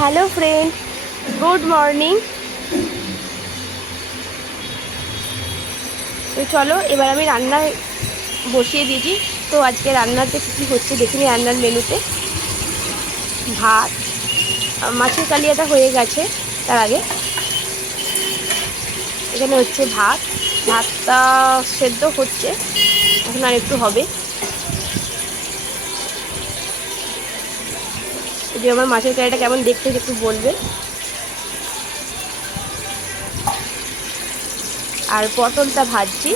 Hello friend, good morning. তো চলো এবার আমি রান্না বসিয়ে দিয়েছি। তো আজকে রান্নাতে কী কী হচ্ছে দেখিনি। রান্নার মেনুতে ভাত, মাছের কালিয়াটা হয়ে গেছে। তার আগে এখানে হচ্ছে ভাতটা সেদ্ধ হচ্ছে, এখন আর একটু হবে। যদি আমার মাছের কালিয়াটা কেমন দেখতে হচ্ছে একটু বলবে। আর পটলটা ভাজছি,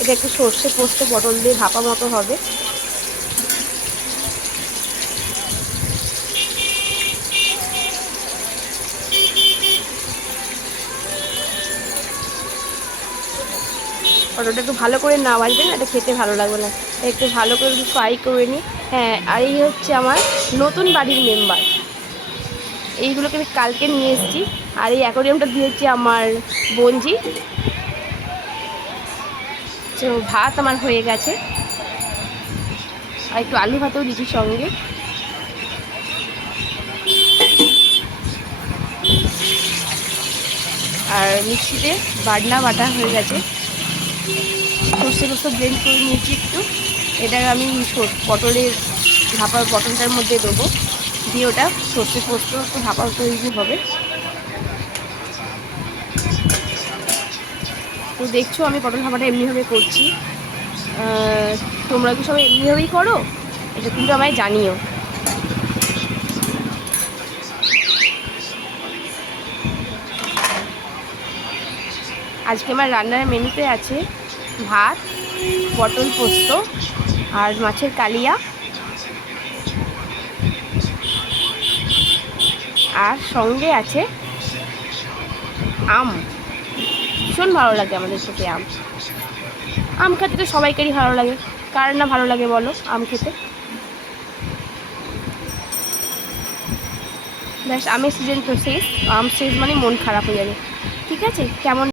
এটা একটু সর্ষে পোস্ত পটল দিয়ে ভাপা মতো হবে। পটলটা একটু ভালো করে না ভাজবে না, এটা খেতে ভালো লাগবে না। একটু ভালো করে একটু ফ্রাই করে নিই। হ্যাঁ, আর এই হচ্ছে আমার নতুন বাড়ির মেম্বার। এইগুলোকে আমি কালকে নিয়ে এসেছি। আর এই অ্যাকোরিয়ামটা দিয়েছি আমার বোনজি। তো ভাত আমার হয়ে গেছে, আর একটু আলু ভাতেও দিচ্ছি সঙ্গে। আর মিক্সিতে বাটনা বাটা হয়ে গেছে, সর্ষে পোস্ত ব্লেন্ড করে নিয়েছি একটু। এটা আমি পটলের পটলটার মধ্যে দেবো, দিয়ে ওটা সর্ষে পোস্ত একটু ভাপা তৈরি হবে। তো দেখছো আমি পটল ভাপাটা এমনিভাবে করছি। তোমরা কি সবাই এমনিভাবেই করো? এটা কিন্তু আমায় জানিও। আজকে আমার রান্নার মেনুতে আছে ভাত, পটল পোস্ত আর মাছের কালিয়া, আর সঙ্গে আছে আম। ভীষণ ভালো লাগে আমাদের খেতে আম। আম খেতে তো সবাইকারই ভালো লাগে, কার না ভালো লাগে বলো আম খেতে? ব্যাস আমের সিজন তো শেষ, আম শেষ মানে মন খারাপ হয়ে যাবে। ঠিক আছে, কেমন